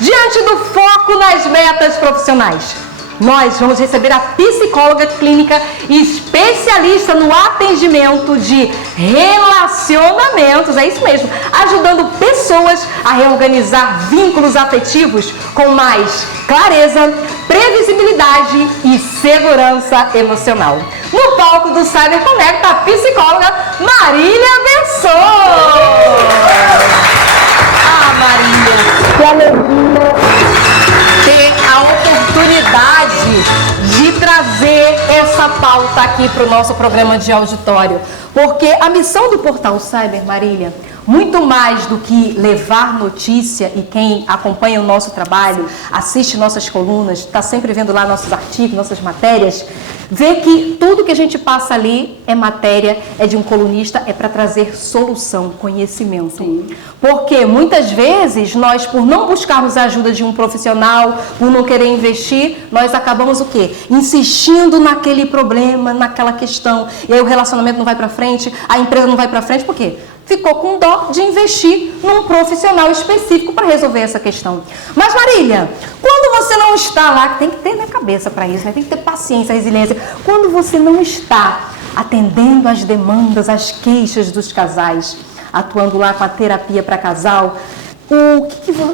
Diante do foco nas metas profissionais, nós vamos receber a psicóloga clínica e especialista no atendimento de relacionamentos, é isso mesmo, ajudando pessoas a reorganizar vínculos afetivos com mais clareza, previsibilidade e segurança emocional. No palco do Cyber Conecta, a psicóloga Marília Bensou. Ah, Marília, que alegria ter a oportunidade de trazer essa pauta aqui para o nosso programa de auditório. Porque a missão do Portal Cyber, Marília, muito mais do que levar notícia, e quem acompanha o nosso trabalho, assiste nossas colunas, está sempre vendo lá nossos artigos, nossas matérias, vê que tudo que a gente passa ali é matéria, é de um colunista, é para trazer solução, conhecimento. Sim. Porque muitas vezes nós, por não buscarmos a ajuda de um profissional, por não querer investir, nós acabamos o quê? Insistindo naquele problema, naquela questão, e aí o relacionamento não vai para frente, a empresa não vai para frente, por quê? Ficou com dó de investir num profissional específico para resolver essa questão. Mas, Marília, quando você não está lá, tem que ter na cabeça para isso, né? Tem que ter paciência, resiliência. Quando você não está atendendo às demandas, às queixas dos casais, atuando lá com a terapia para casal,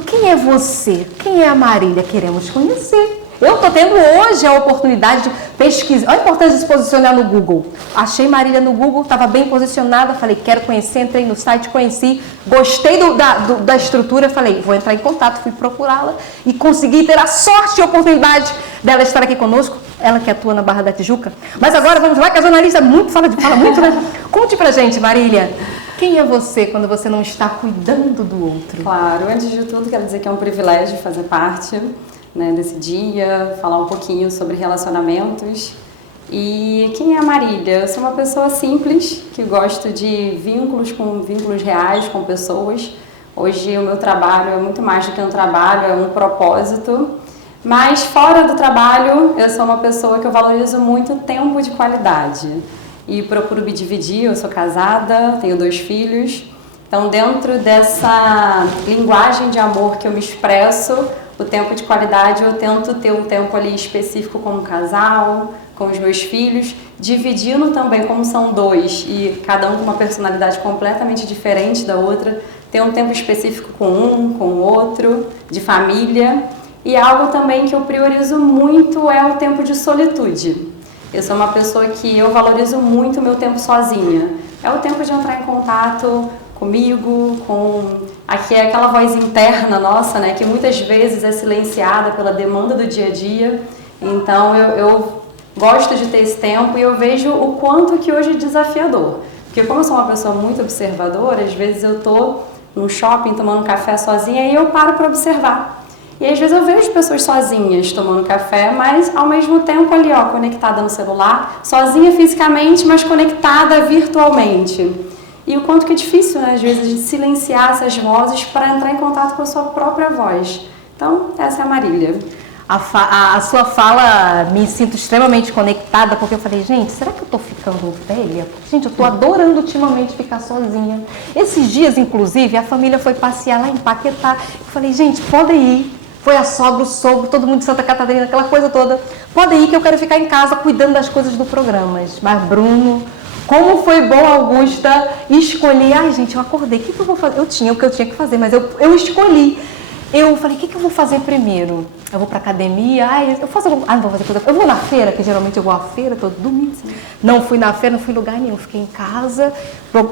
quem é você? Quem é a Marília? Queremos conhecer. Eu estou tendo hoje a oportunidade de pesquisar. Olha a importância de se posicionar no Google. Achei Marília no Google, estava bem posicionada, falei, quero conhecer, entrei no site, conheci, gostei da estrutura, falei, vou entrar em contato, fui procurá-la e consegui ter a sorte e a oportunidade dela estar aqui conosco, ela que atua na Barra da Tijuca. Mas agora vamos lá, que a jornalista fala muito, né? Conte pra gente, Marília. Quem é você quando você não está cuidando do outro? Claro, antes de tudo, quero dizer que é um privilégio fazer parte, né, desse dia, falar um pouquinho sobre relacionamentos. E quem é a Marília? Eu sou uma pessoa simples, que gosto de vínculos reais com pessoas. Hoje o meu trabalho é muito mais do que um trabalho, é um propósito. Mas fora do trabalho, eu sou uma pessoa que eu valorizo muito o tempo de qualidade. E procuro me dividir, eu sou casada, tenho 2 filhos. Então, dentro dessa linguagem de amor que eu me expresso, o tempo de qualidade, eu tento ter um tempo ali específico com o casal, com os meus filhos, dividindo também, como são 2 e cada um com uma personalidade completamente diferente da outra, ter um tempo específico com um, com o outro, de família. E algo também que eu priorizo muito é o tempo de solitude. Eu sou uma pessoa que eu valorizo muito o meu tempo sozinha. É o tempo de entrar em contato comigo, aqui é aquela voz interna nossa, né, que muitas vezes é silenciada pela demanda do dia a dia. Então eu gosto de ter esse tempo e eu vejo o quanto que hoje é desafiador. Porque como eu sou uma pessoa muito observadora, às vezes eu tô no shopping tomando um café sozinha e eu paro para observar. E às vezes eu vejo pessoas sozinhas tomando café, mas ao mesmo tempo ali, ó, conectada no celular, sozinha fisicamente, mas conectada virtualmente. E o quanto que é difícil, né, às vezes, de silenciar essas vozes para entrar em contato com a sua própria voz. Então, essa é a Marília. A sua fala, me sinto extremamente conectada, porque eu falei, gente, será que eu tô ficando velha? Gente, eu tô adorando ultimamente ficar sozinha. Esses dias, inclusive, a família foi passear lá em Paquetá. Eu falei, gente, podem ir. Foi a sogra, o sogro, todo mundo de Santa Catarina, aquela coisa toda. Podem ir que eu quero ficar em casa cuidando das coisas do programa. Mas, Bruno, como foi bom, Augusta, escolher. Ai, gente, eu acordei, o que eu vou fazer? Eu tinha o que eu tinha que fazer, mas eu escolhi. Eu falei, o que eu vou fazer primeiro? Eu vou pra academia? Não vou fazer coisa. Eu vou na feira, que geralmente eu vou à feira todo domingo. Não fui na feira, não fui em lugar nenhum. Fiquei em casa,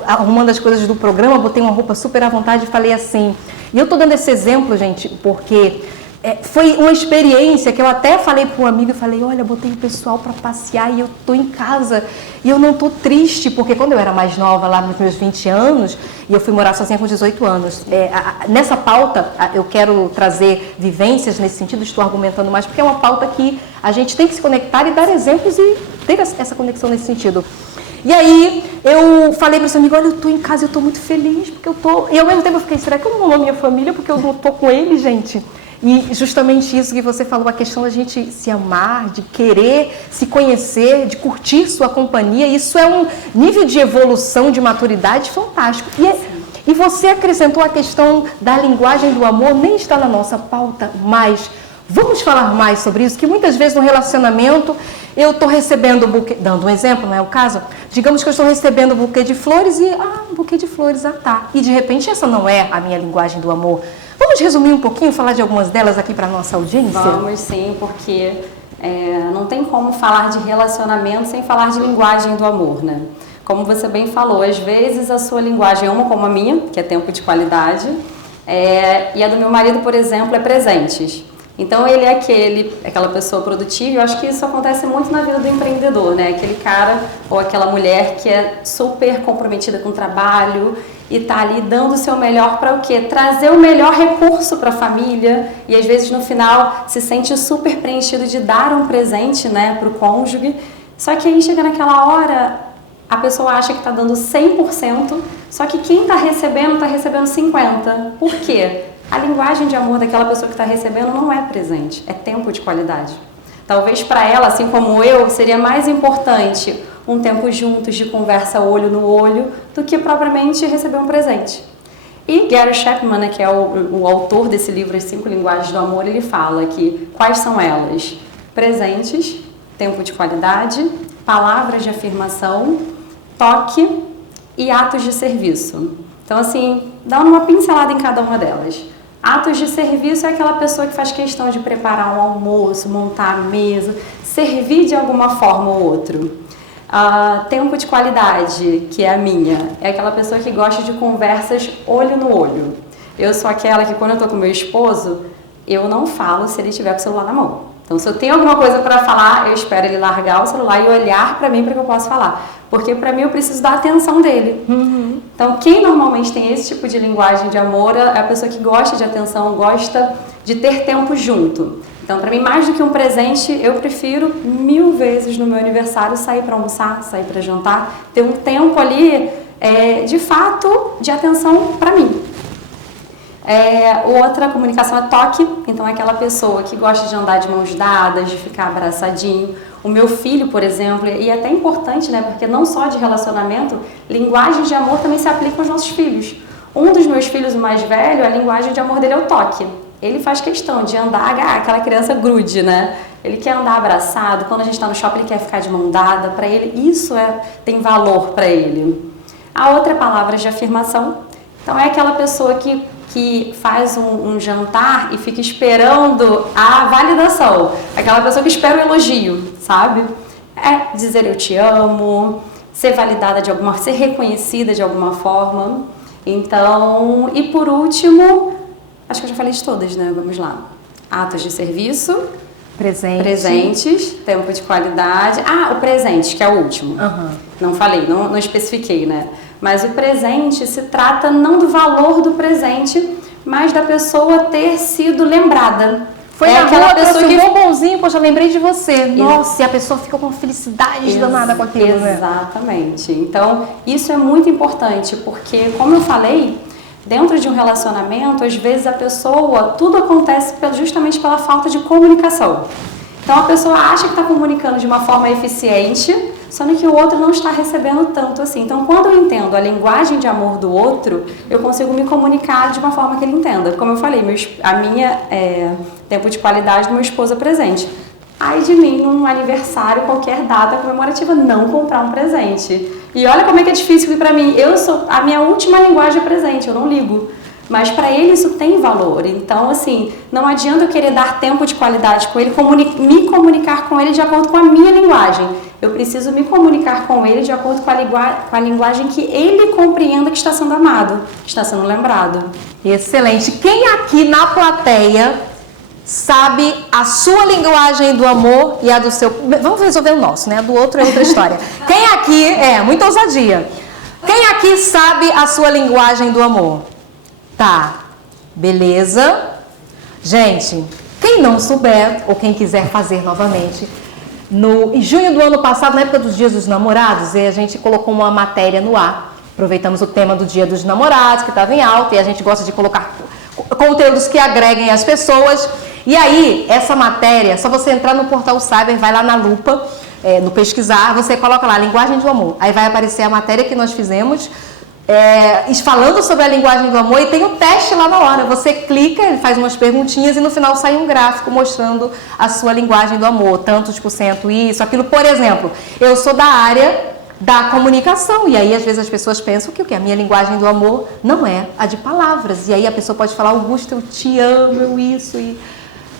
arrumando as coisas do programa, botei uma roupa super à vontade e falei assim. E eu tô dando esse exemplo, gente, porque foi uma experiência que eu até falei para um amigo, eu falei, olha, botei o pessoal para passear e eu tô em casa e eu não tô triste, porque quando eu era mais nova, lá nos meus 20 anos, e eu fui morar sozinha com 18 anos, nessa pauta eu quero trazer vivências nesse sentido, estou argumentando mais, porque é uma pauta que a gente tem que se conectar e dar exemplos e ter essa conexão nesse sentido. E aí eu falei para esse amigo, olha, eu tô em casa, eu tô muito feliz, porque eu tô... E ao mesmo tempo eu fiquei, será que eu não amo a minha família porque eu não tô com ele, gente? E justamente isso que você falou, a questão da gente se amar, de querer se conhecer, de curtir sua companhia, isso é um nível de evolução, de maturidade fantástico. E você acrescentou a questão da linguagem do amor, nem está na nossa pauta, mas vamos falar mais sobre isso, que muitas vezes no relacionamento eu estou recebendo buquê, dando um exemplo, não é o caso? Digamos que eu estou recebendo um buquê de flores e, um buquê de flores, tá. E de repente essa não é a minha linguagem do amor. Vamos resumir um pouquinho, falar de algumas delas aqui para a nossa audiência? Vamos sim, porque não tem como falar de relacionamento sem falar de linguagem do amor, né? Como você bem falou, às vezes a sua linguagem é uma como a minha, que é tempo de qualidade, e a do meu marido, por exemplo, é presentes. Então ele é aquela pessoa produtiva, e eu acho que isso acontece muito na vida do empreendedor, né? Aquele cara ou aquela mulher que é super comprometida com o trabalho e tá ali dando o seu melhor para o quê? Trazer o melhor recurso para a família, e às vezes no final se sente super preenchido de dar um presente, né, para o cônjuge. Só que aí chega naquela hora, a pessoa acha que está dando 100%, só que quem está recebendo 50%. Por quê? A linguagem de amor daquela pessoa que está recebendo não é presente, é tempo de qualidade. Talvez para ela, assim como eu, seria mais importante um tempo juntos de conversa olho no olho do que propriamente receber um presente. E Gary Chapman, né, que é o autor desse livro, As 5 Linguagens do Amor, ele fala que quais são elas? Presentes, tempo de qualidade, palavras de afirmação, toque e atos de serviço. Então, assim, dá uma pincelada em cada uma delas. Atos de serviço é aquela pessoa que faz questão de preparar um almoço, montar a mesa, servir de alguma forma ou outro. Tempo de qualidade, que é a minha, é aquela pessoa que gosta de conversas olho no olho. Eu sou aquela que quando eu tô com meu esposo, eu não falo se ele estiver com o celular na mão. Então, se eu tenho alguma coisa para falar, eu espero ele largar o celular e olhar para mim para que eu possa falar. Porque para mim eu preciso da atenção dele. Uhum. Então, quem normalmente tem esse tipo de linguagem de amor é a pessoa que gosta de atenção, gosta de ter tempo junto. Então, para mim, mais do que um presente, eu prefiro 1000 vezes no meu aniversário sair para almoçar, sair para jantar, ter um tempo ali, de fato, de atenção para mim. Outra comunicação é toque, então é aquela pessoa que gosta de andar de mãos dadas, de ficar abraçadinho. O meu filho, por exemplo, e é até importante, né, porque não só de relacionamento, linguagem de amor também se aplica aos nossos filhos. Um dos meus filhos, o mais velho, a linguagem de amor dele é o toque. Ele faz questão de andar, aquela criança grude, né? Ele quer andar abraçado, quando a gente está no shopping ele quer ficar de mão dada, para ele isso tem valor para ele. A outra é palavras de afirmação, então é aquela pessoa que faz um jantar e fica esperando a validação. Aquela pessoa que espera o elogio, sabe? É dizer eu te amo, ser validada de alguma forma, ser reconhecida de alguma forma. Então, e por último, acho que eu já falei de todas, né? Vamos lá. Atos de serviço. Presentes, tempo de qualidade. O presente, que é o último. Uhum. Não falei, não especifiquei, né? Mas o presente se trata não do valor do presente, mas da pessoa ter sido lembrada. Foi aquela pessoa que um bonzinho, poxa, lembrei de você. Nossa, e a pessoa fica com felicidade danada com aquilo, né? Exatamente. Então, isso é muito importante, porque, como eu falei, dentro de um relacionamento, às vezes a pessoa, tudo acontece justamente pela falta de comunicação. Então a pessoa acha que está comunicando de uma forma eficiente, só que o outro não está recebendo tanto assim. Então quando eu entendo a linguagem de amor do outro, eu consigo me comunicar de uma forma que ele entenda. Como eu falei, a minha tempo de qualidade do meu esposo é presente. Ai de mim, num aniversário, qualquer data comemorativa, não comprar um presente. E olha como é que é difícil para mim. A minha última linguagem é presente, eu não ligo. Mas para ele isso tem valor. Então, assim, não adianta eu querer dar tempo de qualidade com ele, me comunicar com ele de acordo com a minha linguagem. Eu preciso me comunicar com ele de acordo com a linguagem que ele compreenda que está sendo amado, que está sendo lembrado. Excelente. Quem aqui na plateia sabe a sua linguagem do amor e a do seu... Vamos resolver o nosso, né? A do outro é outra história. Quem aqui... muita ousadia. Quem aqui sabe a sua linguagem do amor? Tá. Beleza. Gente, quem não souber, ou quem quiser fazer novamente, em junho do ano passado, na época dos Dias dos Namorados, a gente colocou uma matéria no ar. Aproveitamos o tema do Dia dos Namorados, que estava em alta, e a gente gosta de colocar conteúdos que agreguem as pessoas. E aí, essa matéria, só você entrar no portal Cyber, vai lá na lupa, no pesquisar, você coloca lá, linguagem do amor. Aí vai aparecer a matéria que nós fizemos falando sobre a linguagem do amor, e tem o teste lá na hora. Você clica, ele faz umas perguntinhas e no final sai um gráfico mostrando a sua linguagem do amor, tantos por cento isso, aquilo. Por exemplo, eu sou da área da comunicação, e aí às vezes as pessoas pensam que o que? A minha linguagem do amor não é a de palavras, e aí a pessoa pode falar, Augusto, eu te amo, eu isso, e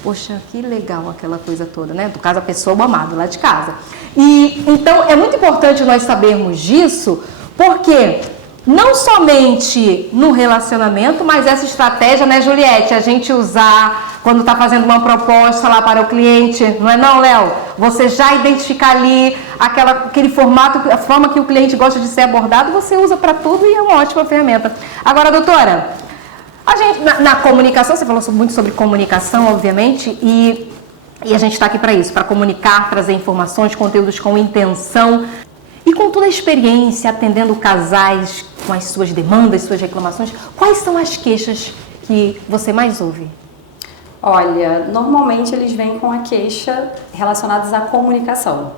poxa, que legal aquela coisa toda, né? No caso, a pessoa, o amado lá de casa. E então é muito importante nós sabermos disso, porque não somente no relacionamento, mas essa estratégia, né, Juliette, a gente usar quando está fazendo uma proposta lá para o cliente, não é não, Léo? Você já identificar ali aquele formato, a forma que o cliente gosta de ser abordado, você usa para tudo e é uma ótima ferramenta. Agora, doutora, a gente, na comunicação, você falou muito sobre comunicação, obviamente, e a gente está aqui para isso, para comunicar, trazer informações, conteúdos com intenção. E com toda a experiência, atendendo casais com as suas demandas, suas reclamações, quais são as queixas que você mais ouve? Olha, normalmente eles vêm com a queixa relacionadas à comunicação,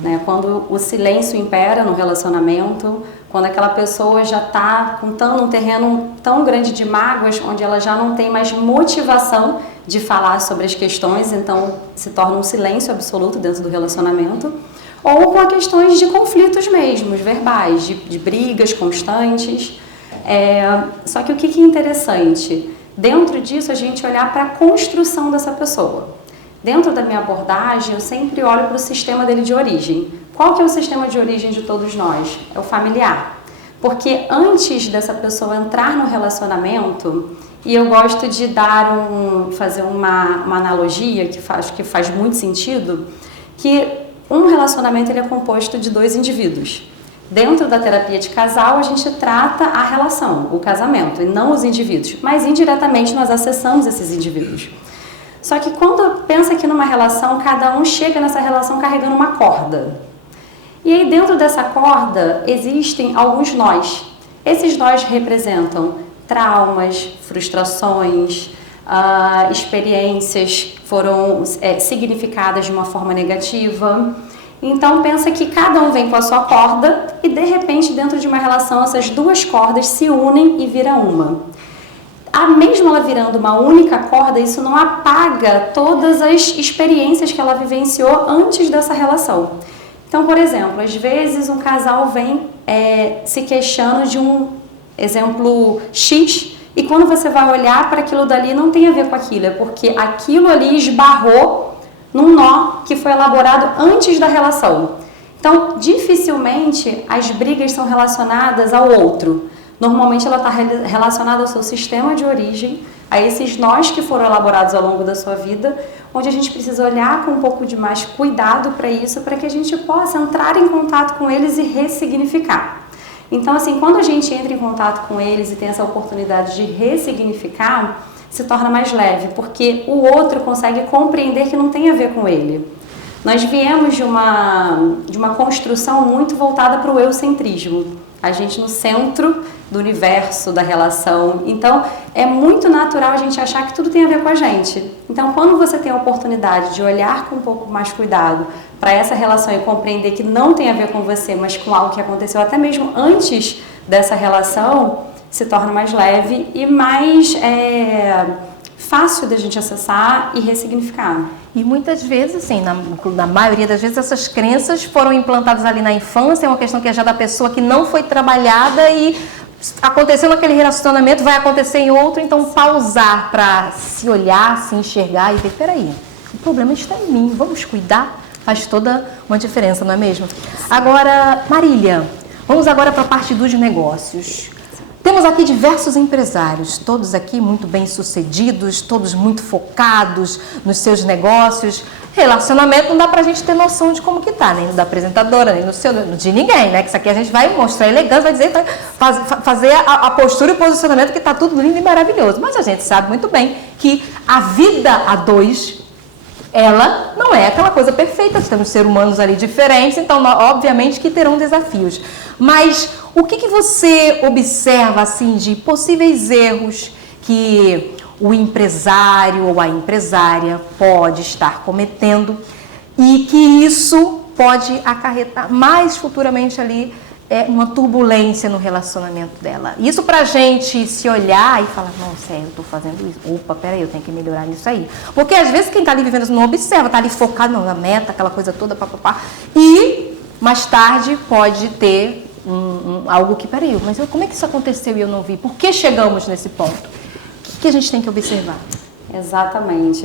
né? Quando o silêncio impera no relacionamento, quando aquela pessoa já está contando um terreno tão grande de mágoas, onde ela já não tem mais motivação de falar sobre as questões, então se torna um silêncio absoluto dentro do relacionamento, ou com questões de conflitos mesmo, verbais, de brigas constantes. Só que o que é interessante? Dentro disso, a gente olhar para a construção dessa pessoa. Dentro da minha abordagem, eu sempre olho para o sistema dele de origem. Qual que é o sistema de origem de todos nós? É o familiar. Porque antes dessa pessoa entrar no relacionamento, e eu gosto de fazer uma analogia que faz muito sentido, que um relacionamento ele é composto de dois indivíduos. Dentro da terapia de casal, a gente trata a relação, o casamento, e não os indivíduos. Mas indiretamente nós acessamos esses indivíduos. Só que quando pensa aqui numa relação, cada um chega nessa relação carregando uma corda. E aí dentro dessa corda existem alguns nós. Esses nós representam traumas, frustrações, experiências que foram significadas de uma forma negativa. Então pensa que cada um vem com a sua corda e de repente dentro de uma relação essas duas cordas se unem e vira uma. Mesmo ela virando uma única corda, isso não apaga todas as experiências que ela vivenciou antes dessa relação. Então, por exemplo, às vezes um casal vem se queixando de um exemplo X e quando você vai olhar para aquilo dali não tem a ver com aquilo, é porque aquilo ali esbarrou num nó que foi elaborado antes da relação. Então, dificilmente as brigas são relacionadas ao outro. Normalmente ela está relacionada ao seu sistema de origem, a esses nós que foram elaborados ao longo da sua vida, onde a gente precisa olhar com um pouco de mais cuidado para isso, para que a gente possa entrar em contato com eles e ressignificar. Então, assim, quando a gente entra em contato com eles e tem essa oportunidade de ressignificar, se torna mais leve, porque o outro consegue compreender que não tem a ver com ele. Nós viemos de uma construção muito voltada para o eurocentrismo, a gente no centro do universo, da relação. Então, é muito natural a gente achar que tudo tem a ver com a gente. Então, quando você tem a oportunidade de olhar com um pouco mais cuidado para essa relação e compreender que não tem a ver com você, mas com algo que aconteceu até mesmo antes dessa relação, se torna mais leve e mais fácil da gente acessar e ressignificar. E muitas vezes, assim, na maioria das vezes, essas crenças foram implantadas ali na infância, é uma questão que é já da pessoa que não foi trabalhada e aconteceu naquele relacionamento, vai acontecer em outro, então pausar para se olhar, se enxergar e ver, peraí, o problema está em mim, vamos cuidar, faz toda uma diferença, não é mesmo? Agora, Marília, vamos agora para a parte dos negócios. Temos aqui diversos empresários, todos aqui muito bem-sucedidos, todos muito focados nos seus negócios. Relacionamento não dá pra gente ter noção de como que tá, nem da apresentadora, nem de ninguém, né? Que isso aqui a gente vai mostrar elegância, vai dizer, fazer a postura e o posicionamento que tá tudo lindo e maravilhoso. Mas a gente sabe muito bem que a vida a dois, ela não é aquela coisa perfeita, temos seres humanos ali diferentes, então obviamente que terão desafios. Mas o que você observa assim de possíveis erros que o empresário ou a empresária pode estar cometendo e que isso pode acarretar mais futuramente ali uma turbulência no relacionamento dela. Isso pra gente se olhar e falar, nossa, eu tô fazendo isso. Opa, peraí, eu tenho que melhorar nisso aí. Porque às vezes quem tá ali vivendo não observa, tá ali focado na meta, aquela coisa toda, papapá. E mais tarde pode ter algo que, peraí, mas como é que isso aconteceu e eu não vi? Por que chegamos nesse ponto? O que a gente tem que observar? Exatamente.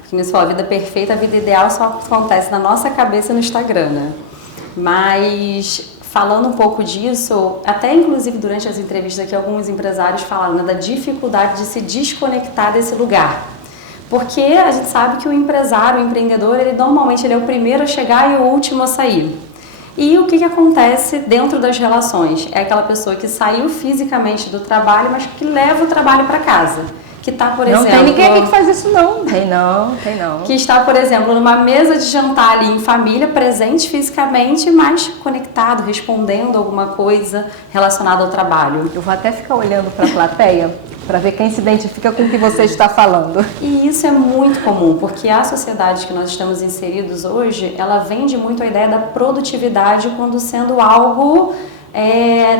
Porque você falou, a vida perfeita, a vida ideal só acontece na nossa cabeça no Instagram, né? Mas falando um pouco disso, até inclusive durante as entrevistas aqui, alguns empresários falaram, né, da dificuldade de se desconectar desse lugar. Porque a gente sabe que o empresário, o empreendedor, ele normalmente é o primeiro a chegar e o último a sair. E o que acontece dentro das relações? É aquela pessoa que saiu fisicamente do trabalho, mas que leva o trabalho para casa. Que está, por exemplo... Não tem ninguém aqui que faz isso, não. Tem não. Que está, por exemplo, numa mesa de jantar ali em família, presente fisicamente, mas conectado, respondendo alguma coisa relacionada ao trabalho. Eu vou até ficar olhando para a plateia para ver quem se identifica com o que você está falando. E isso é muito comum, porque a sociedade que nós estamos inseridos hoje, ela vende muito a ideia da produtividade como sendo algo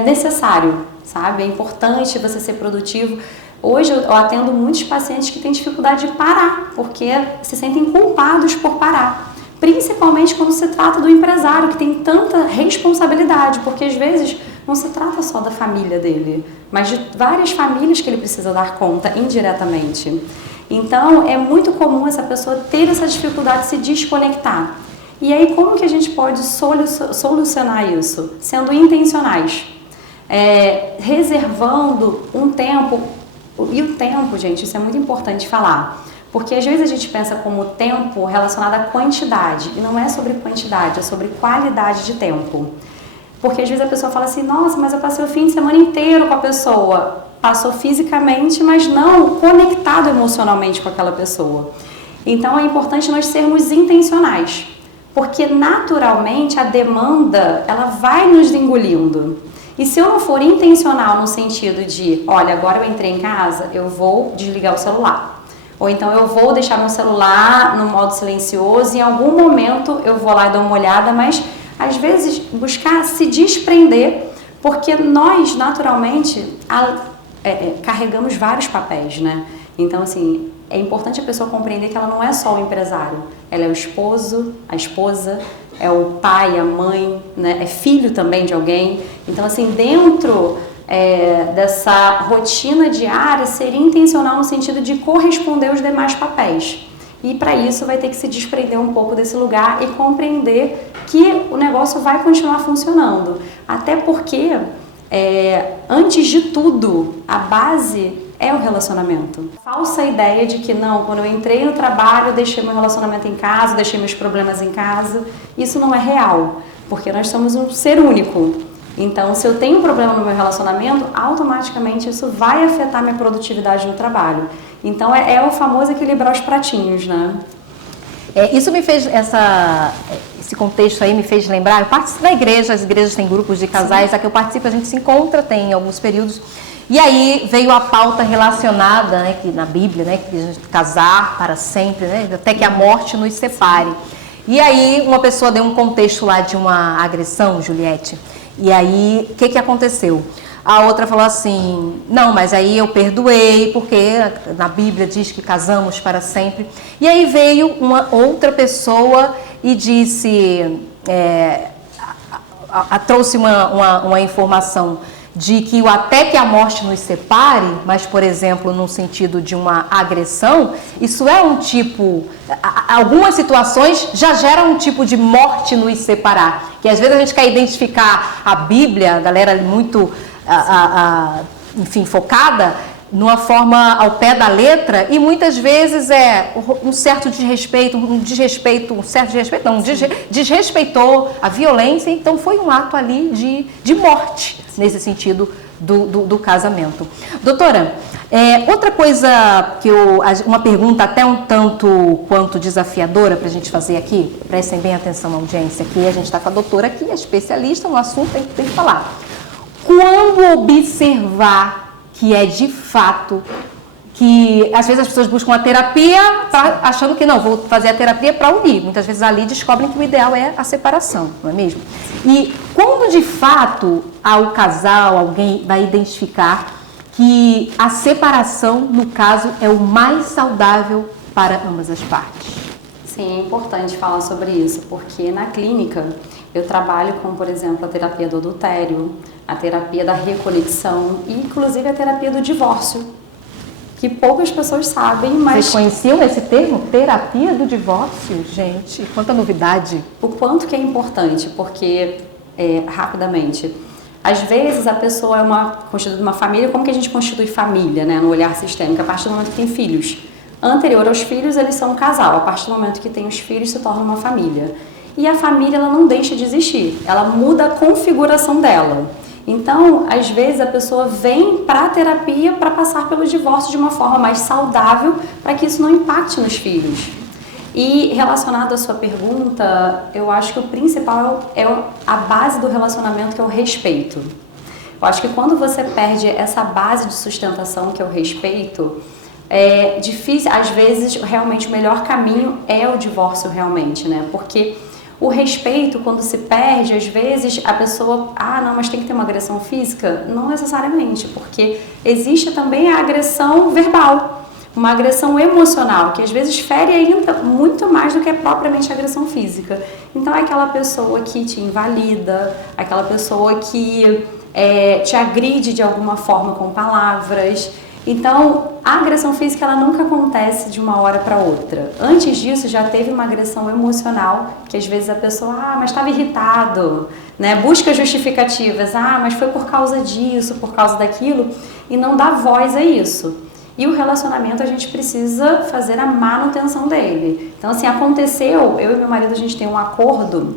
necessário, sabe? É importante você ser produtivo. Hoje eu atendo muitos pacientes que têm dificuldade de parar, porque se sentem culpados por parar. Principalmente quando se trata do empresário, que tem tanta responsabilidade, porque às vezes não se trata só da família dele, mas de várias famílias que ele precisa dar conta indiretamente. Então é muito comum essa pessoa ter essa dificuldade de se desconectar. E aí como que a gente pode solucionar isso? Sendo intencionais, reservando um tempo. E o tempo, gente, isso é muito importante falar, porque às vezes a gente pensa como tempo relacionado à quantidade, e não é sobre quantidade, é sobre qualidade de tempo. Porque às vezes a pessoa fala assim, nossa, mas eu passei o fim de semana inteiro com a pessoa. Passou fisicamente, mas não conectado emocionalmente com aquela pessoa. Então é importante nós sermos intencionais, porque naturalmente a demanda, ela vai nos engolindo. E se eu não for intencional no sentido de, olha, agora eu entrei em casa, eu vou desligar o celular. Ou então eu vou deixar meu celular no modo silencioso e em algum momento eu vou lá e dou uma olhada, mas às vezes buscar se desprender, porque nós naturalmente carregamos vários papéis, né? Então assim, é importante a pessoa compreender que ela não é só o empresário, ela é o esposo, a esposa, é o pai, a mãe, né? É filho também de alguém. Então assim, dentro dessa rotina diária, seria intencional no sentido de corresponder aos demais papéis. E para isso vai ter que se desprender um pouco desse lugar e compreender que o negócio vai continuar funcionando. Até porque, antes de tudo, a base é o relacionamento. Falsa ideia de que não, quando eu entrei no trabalho, eu deixei meu relacionamento em casa, deixei meus problemas em casa. Isso não é real, porque nós somos um ser único. Então, se eu tenho um problema no meu relacionamento, automaticamente isso vai afetar minha produtividade no trabalho. Então, é o famoso equilibrar os pratinhos, né? Isso me fez, esse contexto aí me fez lembrar, eu participo da igreja, as igrejas têm grupos de casais, a que eu participo a gente se encontra, tem alguns períodos, e aí veio a pauta relacionada, né, que na Bíblia, né, que a gente casar para sempre, né, até que a morte nos separe. E aí uma pessoa deu um contexto lá de uma agressão, Juliette, e aí o que aconteceu? A outra falou assim, não, mas aí eu perdoei, porque na Bíblia diz que casamos para sempre. E aí veio uma outra pessoa e disse, trouxe uma informação de que até que a morte nos separe, mas, por exemplo, no sentido de uma agressão, isso é um tipo, algumas situações já geram um tipo de morte nos separar, que às vezes a gente quer identificar a Bíblia, a galera muito, enfim, focada, numa forma ao pé da letra, e muitas vezes um certo desrespeitou a violência, então foi um ato ali de morte, nesse sentido do casamento. Doutora, outra coisa uma pergunta até um tanto quanto desafiadora para a gente fazer aqui, prestem bem atenção na audiência, que a gente está com a doutora aqui, é especialista no assunto, tem que falar. Quando observar que é de fato que às vezes as pessoas buscam a terapia achando que não, vou fazer a terapia para unir. Muitas vezes ali descobrem que o ideal é a separação, não é mesmo? E quando de fato o casal, alguém vai identificar que a separação, no caso, é o mais saudável para ambas as partes? Sim, é importante falar sobre isso, porque na clínica eu trabalho com, por exemplo, a terapia do adultério, a terapia da reconexão e inclusive a terapia do divórcio, que poucas pessoas sabem, mas... Vocês conheciam esse termo? Terapia do divórcio? Gente, quanta novidade! O quanto que é importante, porque, rapidamente, às vezes a pessoa constitui uma família, como que a gente constitui família, né, no olhar sistêmico? A partir do momento que tem filhos. Anterior aos filhos, eles são um casal. A partir do momento que tem os filhos, se torna uma família. E a família, ela não deixa de existir. Ela muda a configuração dela. Então, às vezes, a pessoa vem para a terapia para passar pelo divórcio de uma forma mais saudável, para que isso não impacte nos filhos. E relacionado à sua pergunta, eu acho que o principal é a base do relacionamento, que é o respeito. Eu acho que quando você perde essa base de sustentação, que é o respeito, é difícil, às vezes, realmente o melhor caminho é o divórcio realmente, né? Porque o respeito, quando se perde, às vezes a pessoa, não, mas tem que ter uma agressão física? Não necessariamente, porque existe também a agressão verbal, uma agressão emocional, que às vezes fere ainda muito mais do que propriamente a agressão física. Então é aquela pessoa que te invalida, aquela pessoa que te agride de alguma forma com palavras. Então, a agressão física, ela nunca acontece de uma hora para outra. Antes disso, já teve uma agressão emocional, que às vezes a pessoa, mas estava irritado, né? Busca justificativas, mas foi por causa disso, por causa daquilo, e não dá voz a isso. E o relacionamento, a gente precisa fazer a manutenção dele. Então, assim, aconteceu, eu e meu marido, a gente tem um acordo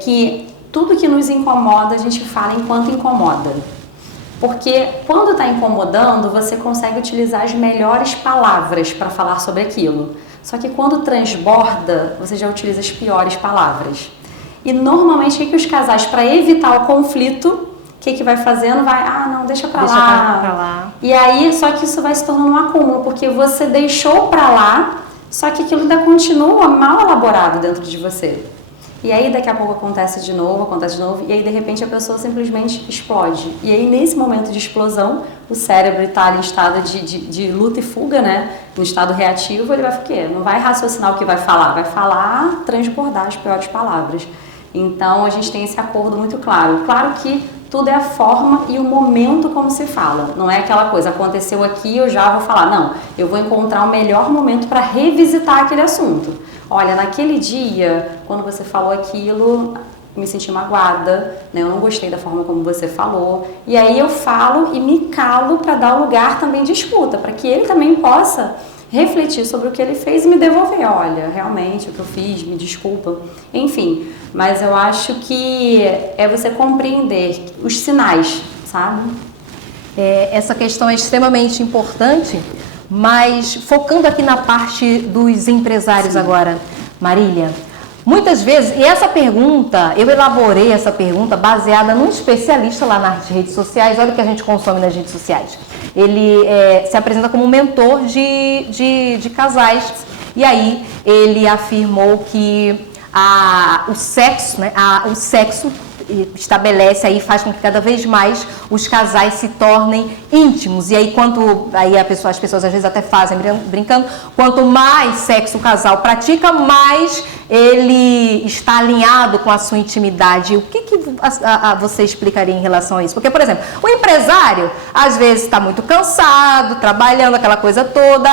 que tudo que nos incomoda, a gente fala enquanto incomoda. Porque quando está incomodando, você consegue utilizar as melhores palavras para falar sobre aquilo. Só que quando transborda, você já utiliza as piores palavras. E normalmente, o que os casais, para evitar o conflito, o que vai fazendo? Não, deixa pra lá. E aí, só que isso vai se tornando um acúmulo, porque você deixou pra lá, só que aquilo ainda continua mal elaborado dentro de você. E aí daqui a pouco acontece de novo, e aí de repente a pessoa simplesmente explode. E aí nesse momento de explosão, o cérebro está em estado de luta e fuga, né? No estado reativo, ele vai o quê? Não vai raciocinar o que vai falar, transbordar as piores palavras. Então a gente tem esse acordo muito claro. Claro que tudo é a forma e o momento como se fala. Não é aquela coisa, aconteceu aqui, eu já vou falar. Não, eu vou encontrar o melhor momento para revisitar aquele assunto. Olha, naquele dia, quando você falou aquilo, me senti magoada, né? Eu não gostei da forma como você falou. E aí eu falo e me calo para dar lugar também de escuta, para que ele também possa refletir sobre o que ele fez e me devolver. Olha, realmente o que eu fiz, me desculpa. Enfim, mas eu acho que é você compreender os sinais, sabe? Essa questão é extremamente importante, mas focando aqui na parte dos empresários. Sim. Agora, Marília, muitas vezes, e essa pergunta, eu elaborei essa pergunta baseada num especialista lá nas redes sociais. Olha o que a gente consome nas redes sociais. Ele se apresenta como um mentor de casais, e aí ele afirmou que o sexo, né, o sexo estabelece aí, faz com que cada vez mais os casais se tornem íntimos. E aí as pessoas às vezes até fazem brincando, quanto mais sexo o casal pratica, mais ele está alinhado com a sua intimidade. O que você explicaria em relação a isso? Porque, por exemplo, o empresário às vezes está muito cansado, trabalhando, aquela coisa toda,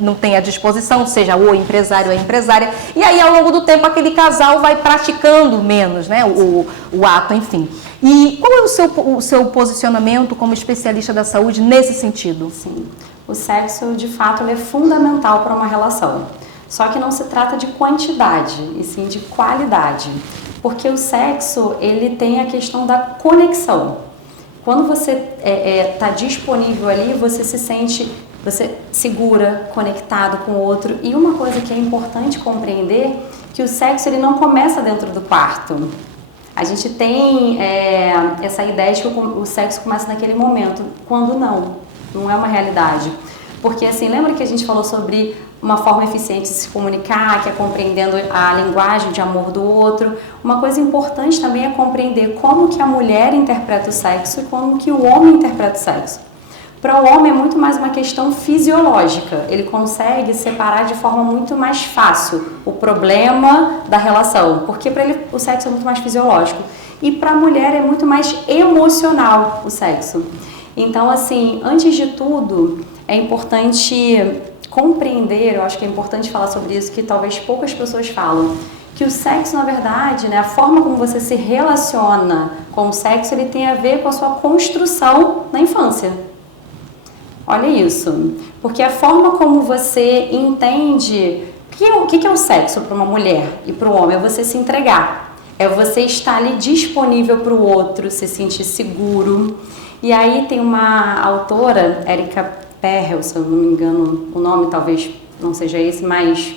não tem a disposição, seja o empresário ou a empresária, e aí ao longo do tempo aquele casal vai praticando menos, né, o ato, enfim. E qual é o seu posicionamento como especialista da saúde nesse sentido? Sim, o sexo, de fato, ele é fundamental para uma relação. Só que não se trata de quantidade, e sim de qualidade. Porque o sexo, ele tem a questão da conexão. Quando você está disponível ali, você se sente, você segura, conectado com o outro. E uma coisa que é importante compreender, que o sexo ele não começa dentro do quarto. A gente tem essa ideia de que o sexo começa naquele momento, quando não. não é uma realidade. Porque, assim, lembra que a gente falou sobre uma forma eficiente de se comunicar, que é compreendendo a linguagem de amor do outro? Uma coisa importante também é compreender como que a mulher interpreta o sexo e como que o homem interpreta o sexo. Para o homem é muito mais uma questão fisiológica, ele consegue separar de forma muito mais fácil o problema da relação, porque para ele o sexo é muito mais fisiológico. E para a mulher é muito mais emocional o sexo. Então, assim, antes de tudo, é importante compreender, eu acho que é importante falar sobre isso, que talvez poucas pessoas falam, que o sexo, na verdade, né, a forma como você se relaciona com o sexo, ele tem a ver com a sua construção na infância. Olha isso, porque a forma como você entende o que é o sexo para uma mulher e para o homem é você se entregar, é você estar ali disponível para o outro, se sentir seguro. E aí tem uma autora, Erika Perel, se eu não me engano, o nome talvez não seja esse, mas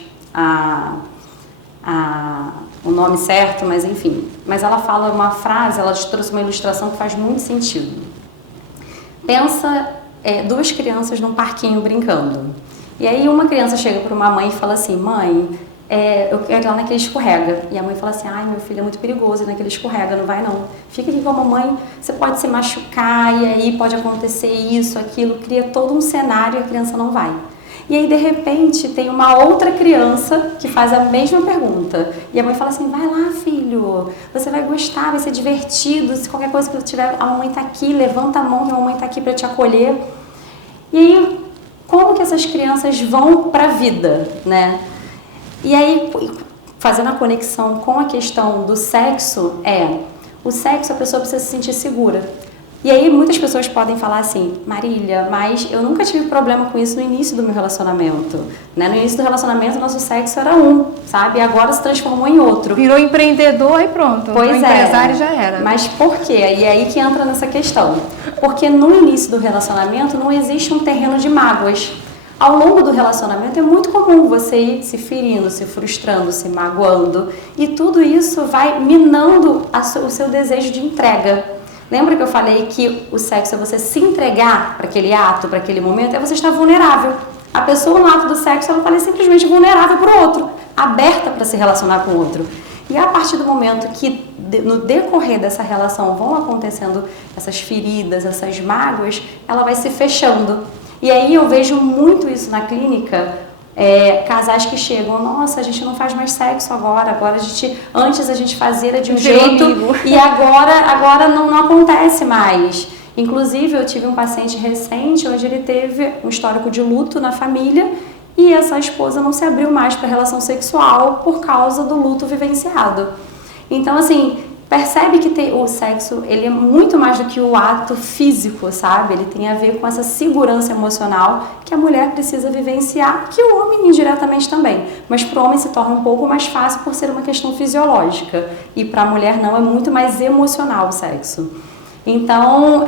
o nome certo, mas enfim. Mas ela fala uma frase, ela trouxe uma ilustração que faz muito sentido. Pensa duas crianças num parquinho brincando. E aí uma criança chega para uma mãe e fala assim, mãe, eu quero ir lá naquele escorrega. E a mãe fala assim, ai, meu filho é muito perigoso naquele escorrega, não vai não. Fica aqui com a mamãe, você pode se machucar e aí pode acontecer isso, aquilo. Cria todo um cenário e a criança não vai. E aí, de repente, tem uma outra criança que faz a mesma pergunta. E a mãe fala assim, vai lá, filho, você vai gostar, vai ser divertido. Se qualquer coisa que tiver, a mamãe tá aqui, levanta a mão que a mamãe tá aqui para te acolher. E aí, como que essas crianças vão para a vida, né? E aí, fazendo a conexão com a questão do sexo, o sexo a pessoa precisa se sentir segura. E aí muitas pessoas podem falar assim, Marília, mas eu nunca tive problema com isso no início do meu relacionamento, né? No início do relacionamento, nosso sexo era sabe? E agora se transformou em outro. Virou empreendedor e pronto. Pois empresário já era. Mas por quê? E é aí que entra nessa questão. Porque no início do relacionamento não existe um terreno de mágoas. Ao longo do relacionamento é muito comum você ir se ferindo, se frustrando, se magoando. E tudo isso vai minando o seu desejo de entrega. Lembra que eu falei que o sexo é você se entregar para aquele ato, para aquele momento? É você estar vulnerável. A pessoa no ato do sexo, ela está simplesmente vulnerável para o outro, aberta para se relacionar com o outro. E a partir do momento que, no decorrer dessa relação, vão acontecendo essas feridas, essas mágoas, ela vai se fechando. E aí eu vejo muito isso na clínica, casais que chegam, nossa, a gente não faz mais sexo agora antes a gente fazia de um jeito e agora não acontece mais. Inclusive eu tive um paciente recente onde ele teve um histórico de luto na família e essa esposa não se abriu mais para a relação sexual por causa do luto vivenciado. Então, assim, percebe que o sexo, ele é muito mais do que o ato físico, sabe? Ele tem a ver com essa segurança emocional que a mulher precisa vivenciar, que o homem indiretamente também. Mas para o homem se torna um pouco mais fácil por ser uma questão fisiológica. E para a mulher não, é muito mais emocional o sexo. Então,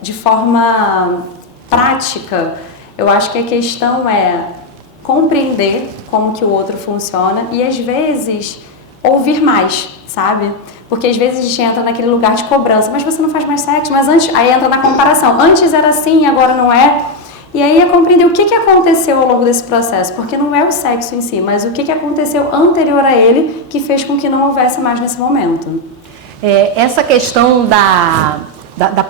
de forma prática, eu acho que a questão é compreender como que o outro funciona e às vezes ouvir mais, sabe? Porque às vezes a gente entra naquele lugar de cobrança, mas você não faz mais sexo, mas antes, aí entra na comparação, antes era assim, agora não é. E aí é compreender o que aconteceu ao longo desse processo, porque não é o sexo em si, mas o que aconteceu anterior a ele que fez com que não houvesse mais nesse momento. Essa questão da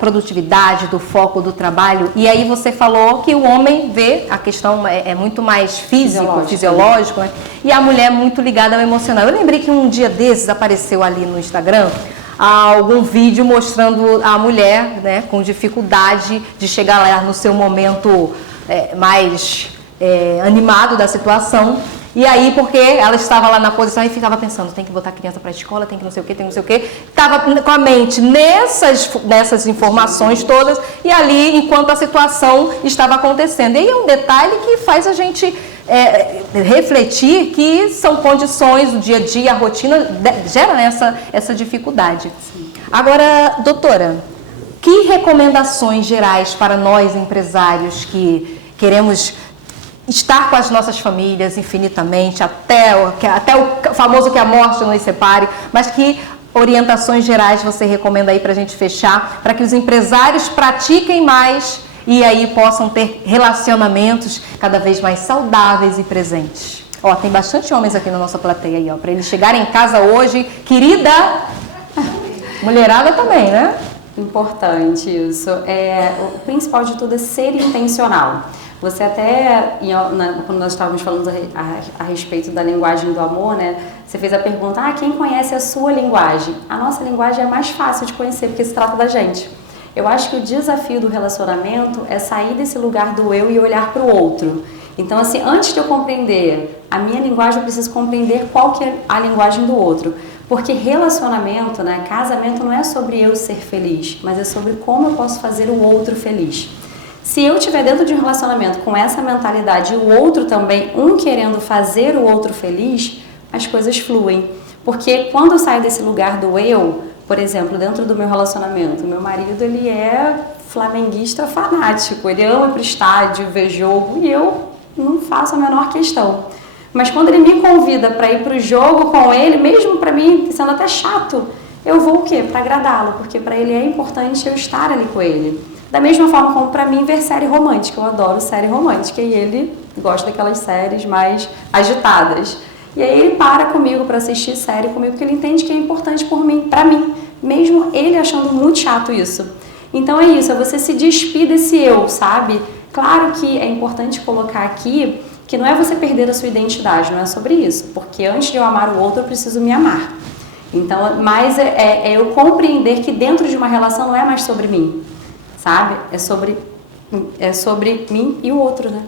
produtividade, do foco do trabalho, e aí você falou que o homem vê, a questão é muito mais fisiológico, né? E a mulher é muito ligada ao emocional. Eu lembrei que um dia desses apareceu ali no Instagram algum vídeo mostrando a mulher, né, com dificuldade de chegar lá no seu momento mais animado da situação. E aí, porque ela estava lá na posição e ficava pensando, tem que botar a criança para a escola, tem que não sei o que, tem não sei o que. Estava com a mente nessas informações todas e ali, enquanto a situação estava acontecendo. E aí é um detalhe que faz a gente refletir que são condições, o dia a dia, a rotina, gera essa dificuldade. Sim. Agora, doutora, que recomendações gerais para nós empresários que queremos estar com as nossas famílias infinitamente, até o famoso que a morte nos separe, mas que orientações gerais você recomenda aí para a gente fechar, para que os empresários pratiquem mais e aí possam ter relacionamentos cada vez mais saudáveis e presentes. Ó, tem bastante homens aqui na nossa plateia aí, ó, para eles chegarem em casa hoje, querida, mulherada também, né? Importante isso. O principal de tudo é ser intencional. Você até, quando nós estávamos falando a respeito da linguagem do amor, né? Você fez a pergunta, quem conhece a sua linguagem? A nossa linguagem é mais fácil de conhecer, porque se trata da gente. Eu acho que o desafio do relacionamento é sair desse lugar do eu e olhar para o outro. Então, assim, antes de eu compreender a minha linguagem, eu preciso compreender qual que é a linguagem do outro. Porque relacionamento, né, casamento não é sobre eu ser feliz, mas é sobre como eu posso fazer o outro feliz. Se eu estiver dentro de um relacionamento com essa mentalidade e o outro também, um querendo fazer o outro feliz, as coisas fluem. Porque quando eu saio desse lugar do eu, por exemplo, dentro do meu relacionamento, meu marido, ele é flamenguista fanático, ele ama ir pro estádio, ver jogo, e eu não faço a menor questão. Mas quando ele me convida para ir pro jogo com ele, mesmo para mim sendo até chato, eu vou o quê? Para agradá-lo, porque para ele é importante eu estar ali com ele. Da mesma forma como para mim ver série romântica, eu adoro série romântica e ele gosta daquelas séries mais agitadas. E aí ele para comigo para assistir série comigo, porque ele entende que é importante para mim, mesmo ele achando muito chato isso. Então é isso, é você se despir desse eu, sabe? Claro que é importante colocar aqui que não é você perder a sua identidade, não é sobre isso, porque antes de eu amar o outro eu preciso me amar. Então, mas é eu compreender que dentro de uma relação não é mais sobre mim, sabe? É sobre mim e o outro, né?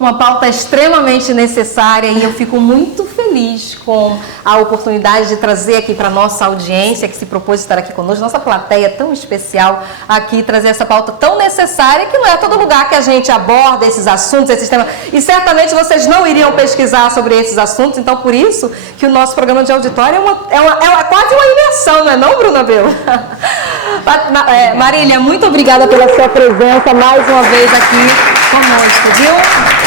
Uma pauta extremamente necessária e eu fico muito feliz com a oportunidade de trazer aqui para a nossa audiência que se propôs estar aqui conosco, nossa plateia tão especial aqui, trazer essa pauta tão necessária que não é todo lugar que a gente aborda esses assuntos, esses temas, e certamente vocês não iriam pesquisar sobre esses assuntos, então por isso que o nosso programa de auditório é quase uma imersão, não é não, Bruna Abreu? Marília, muito obrigada pela sua presença mais uma vez aqui conosco, viu?